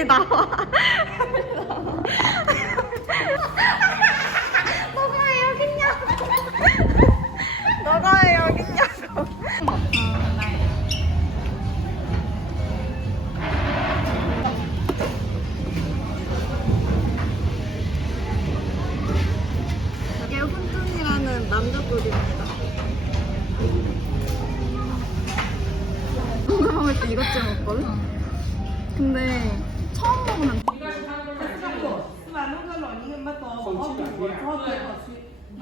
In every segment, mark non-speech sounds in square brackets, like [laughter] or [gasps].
빨리 나와. [laughs] 너가 왜 여기 있냐고. 너가 왜 여기 있냐고. 이게 이것쯤 먹거든? 근데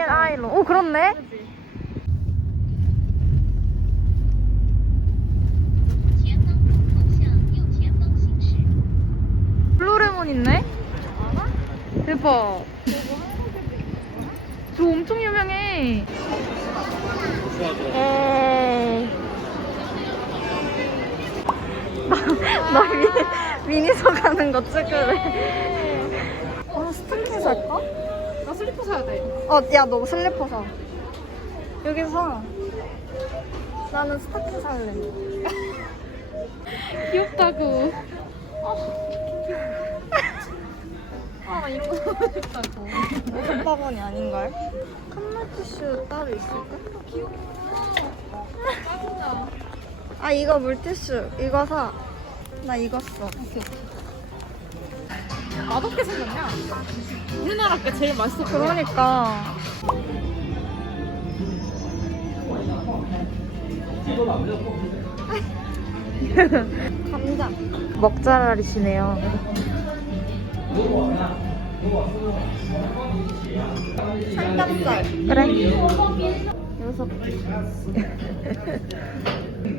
아이 TNI로. 오, 그렇네. 블루레몬 있네? 대박. 저 엄청 유명해. 에이. 나, 나 미, 미니소 가는 거 찍으래. 아, 스타트 살까? 나 슬리퍼 사야 돼 어, 야, 너 슬리퍼 사. 여기서 나는 스타트 살래. [laughs] 귀엽다고 아, 이런 거 싶다고. 오빠번이 아닌걸? 칸말 티슈 따로 있을까? 짜증나 아, 이거 물티슈. 이거 사. 나 이거 써. 맛없게 생겼냐? 우리나라 게 제일 맛있어 그러니까. [laughs] 감자. 먹자라리시네요. 삼겹살. 그래. 여섯 개.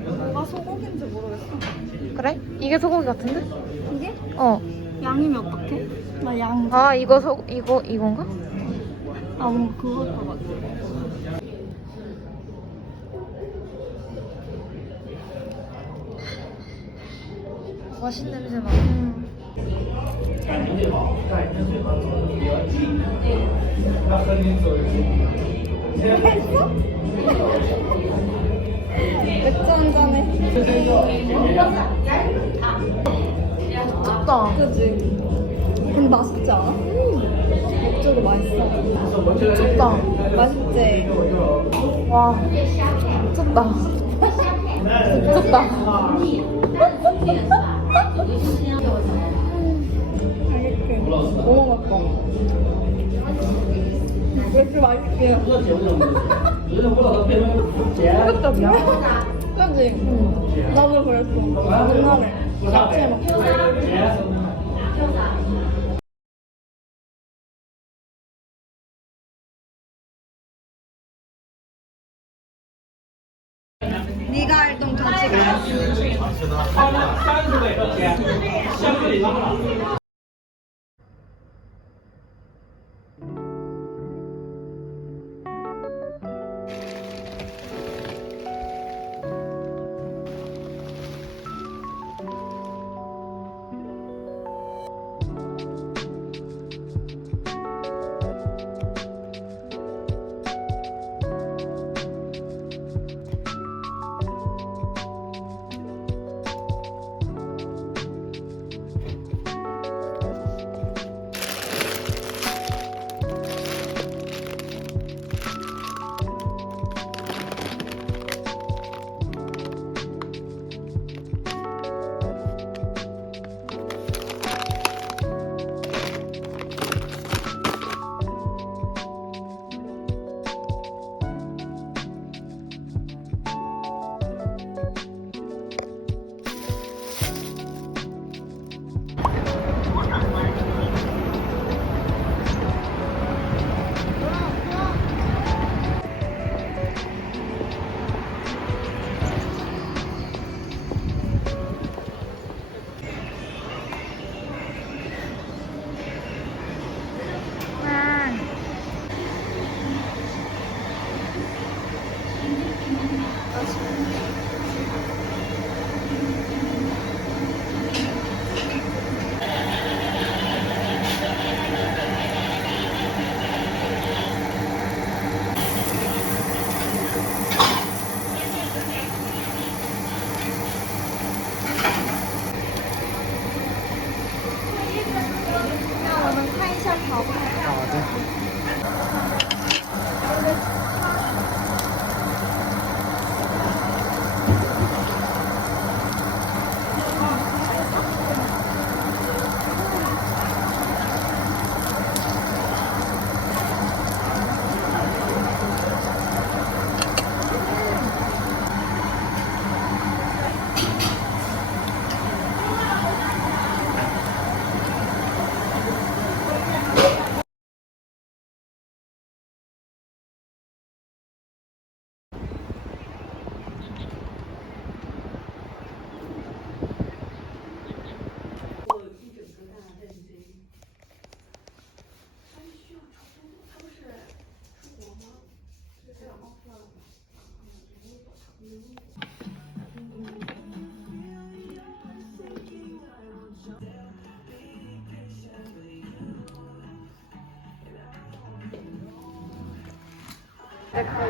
뭐가 [laughs] 소고기인지 모르겠어. 그래? 이게 소고기 같은데? 이게? 어. 양이면 어떡해? 나 양. 아 이거 소 이거 이건가? 아 뭔가 그거일 것 같아 맛있는 냄새 나. 맥주 한 잔에. [laughs] 미쳤다. 그지? 근데 맛있지 않아? 맥주도 맛있어. 미쳤다. 맛있지? 와. 미쳤다. 미쳤다. 너무 맛있어. 맥주 맛있게. 충격적이야. 그지? 응. 나도 그랬어. 옛날에. 야채 막 네가 활동 같이 가. 내가 유튜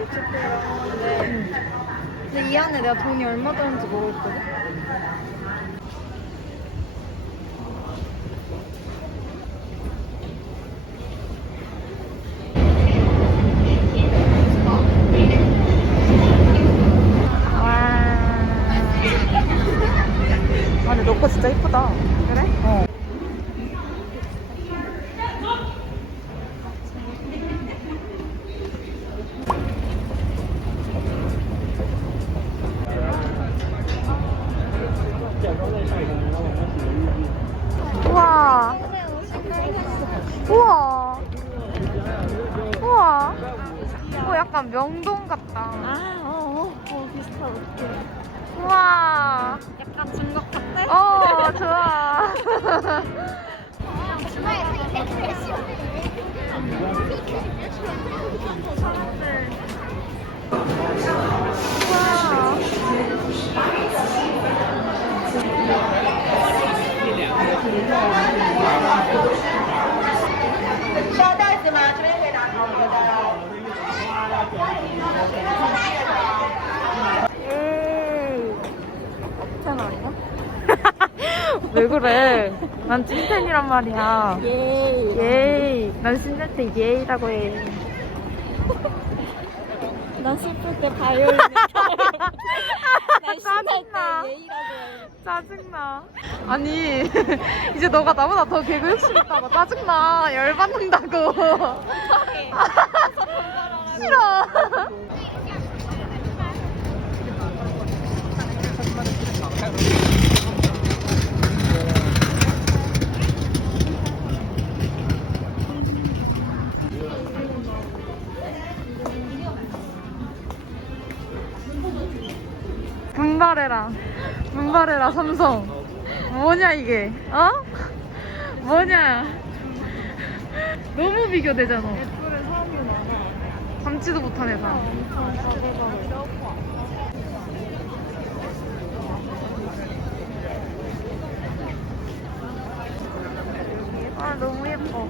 브를 하는데 근데 이 안에 내가 돈이 얼마 들었는지 모르겠거든? 와. 아, 근데 너거 진짜 이쁘다. 그래? 어. 우와. 우와. 우와. 어, 약간 명동 같다. 아, 어, 어, 어, 비슷하다. 우와. 약간 중국 같대? 어, 좋아. [laughs] 우와. 찐텐 아니야? 왜 그래? 난 찐텐이란 말이야. 예. 예이. 난 신날 때 예이라고 해. 난 슬플 때 바이올린. 난 [laughs] 신날 짜증나. 때 예의라고 해. 짜증나. 아니, [laughs] 이제 너가 나보다 더 개그 욕심 있다고 짜증나. 열받는다고. [laughs] 싫어. 분발해라. 분발해라, 삼성. 뭐냐, 이게? 어? 뭐냐? 너무 비교되잖아. 참지도 못한 기대가 아, 너무 예뻐.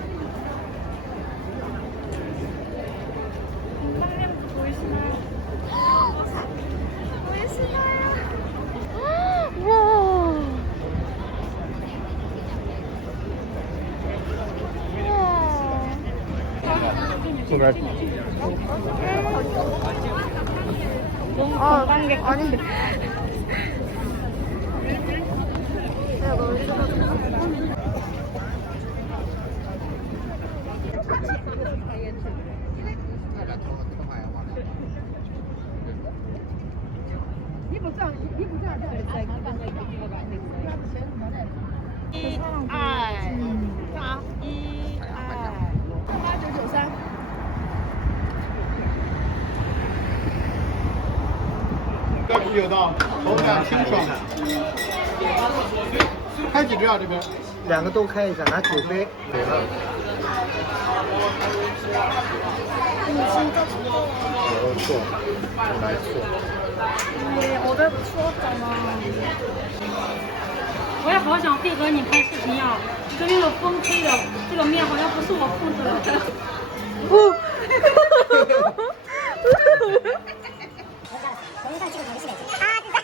공장님도 보이시나요? [gasps] 보이시나요? [gasps] 우와. 우와. 아, 아닌 开几只啊？这边两个都开一下，拿酒杯。没错，错。我的错？我也好想配合你拍视频啊！这个风吹的，这个面好像不是我负责的。不，哈哈哈哈哈哈！哈哈哈哈，我先上这个台子来。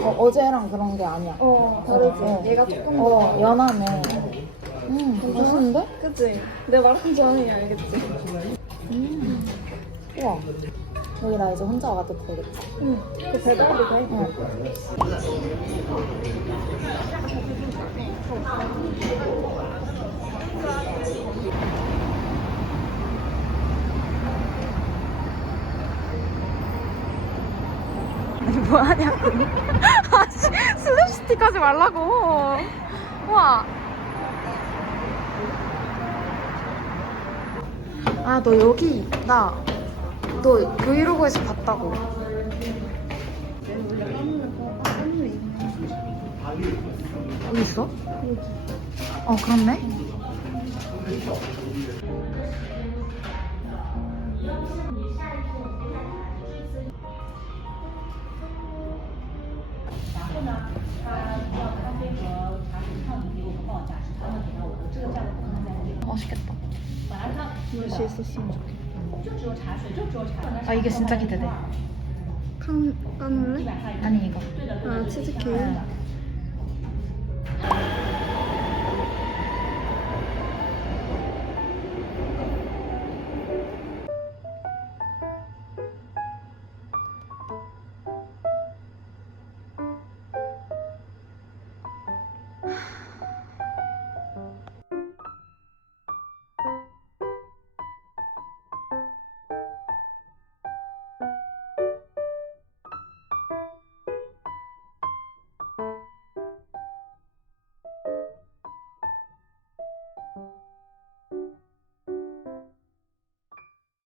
어, 어제랑 그런 게 아니야. 어, 다르지. 어. 어. 얘가 조금 어, 더. 어, 연하네. 음, 음 괜찮아? 맛있는데? 그치? 내가 말한 줄 아느냐 알겠지? 음. 우와. 여기 나 이제 혼자 와도 되겠다. 응. 그 배달도 돼. 응. 아니 뭐하냐고 아씨 하지 말라고 우와 아 너 여기 나 너 브이로그에서 봤다고 어디 있어? 어 그렇네 맛있겠다 맛이 있었으면 좋겠다. 아 이게 진짜 기대돼 칸 까눌레? 아니 이거 아 치즈케이크.